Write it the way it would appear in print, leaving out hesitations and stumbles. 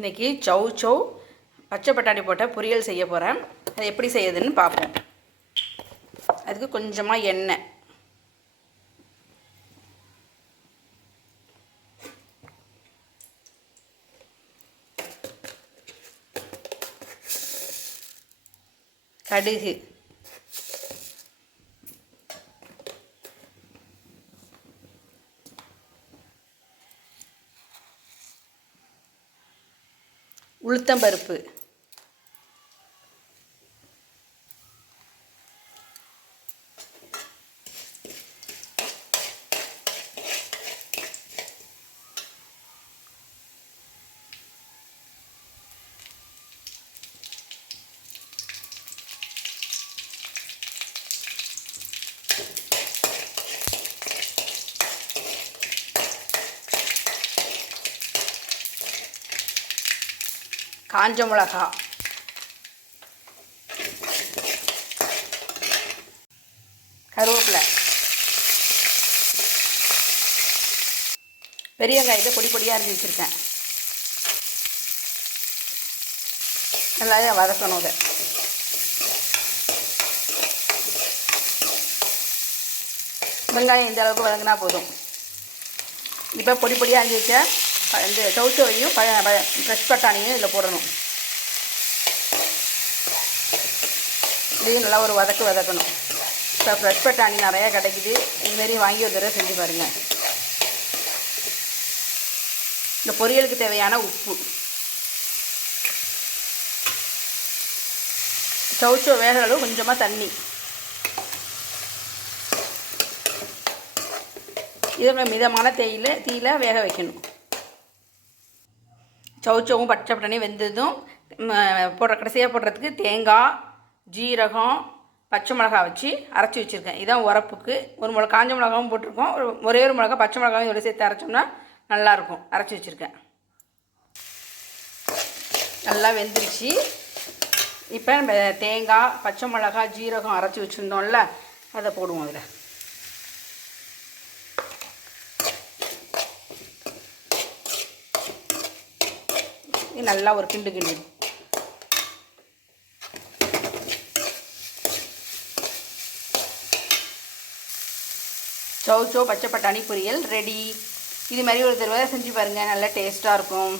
இன்றைக்கி சௌ பச்சை பட்டாணி போட்ட பொரியல் செய்ய போகிறேன். அது எப்படி செய்யுதுன்னு பார்ப்போம். அதுக்கு கொஞ்சமாக எண்ணெய், கடுகு, உளுத்தம்பருப்பு, காஞ்ச மிளகா, கருவேப்பிலை, பெரிய வெங்காயத்தை பொடி பொடியாக அரிஞ்சு வச்சுருக்கேன். நல்லா வதக்கணும். அதை வெங்காயம் இந்த அளவுக்கு வதங்கினா போதும். இப்போ பொடி பொடியாக அரிஞ்சு வச்ச இந்த சௌச்சவையும் ஃப்ரெஷ் பட்டாணியும் இதில் போடணும். இதையும் நல்லா ஒரு வதக்கணும். இப்போ ஃப்ரெஷ் பட்டாணி நிறையா கிடைக்குது. இதுமாரி வாங்கி ஒரு தடவை செஞ்சு பாருங்கள். இந்த பொரியலுக்கு தேவையான உப்பு, சௌச்சோ வேகிற அளவு கொஞ்சமாக தண்ணி, இதை மிதமான தீயில வேக வைக்கணும். சௌச்சவும் பச்சை பட்டாணியும் வெந்ததும் கடைசியாக போடுறதுக்கு தேங்காய், ஜீரகம், பச்சை மிளகா வச்சு அரைச்சி வச்சுருக்கேன். இதான் உரப்புக்கு. ஒரு காஞ்ச மிளகாவும் போட்டிருக்கோம். ஒரே ஒரு மிளகா பச்சை மிளகாவும் இதோட சேர்த்து அரைச்சோம்னா நல்லாயிருக்கும். அரைச்சி வச்சுருக்கேன். நல்லா வெந்துருச்சு. இப்போ நம்ம தேங்காய், பச்சை மிளகா, ஜீரகம் அரைச்சி வச்சுருந்தோம்ல, அதை போடுவோம். அதில் நல்லா ஒரு கிண்டு கிண்டிடும். சௌச்சோ பச்சை பட்டாணி பொரியல் ரெடி. இது மாதிரி ஒரு தடவை செஞ்சு பாருங்கள். நல்லா டேஸ்ட்டாக இருக்கும்.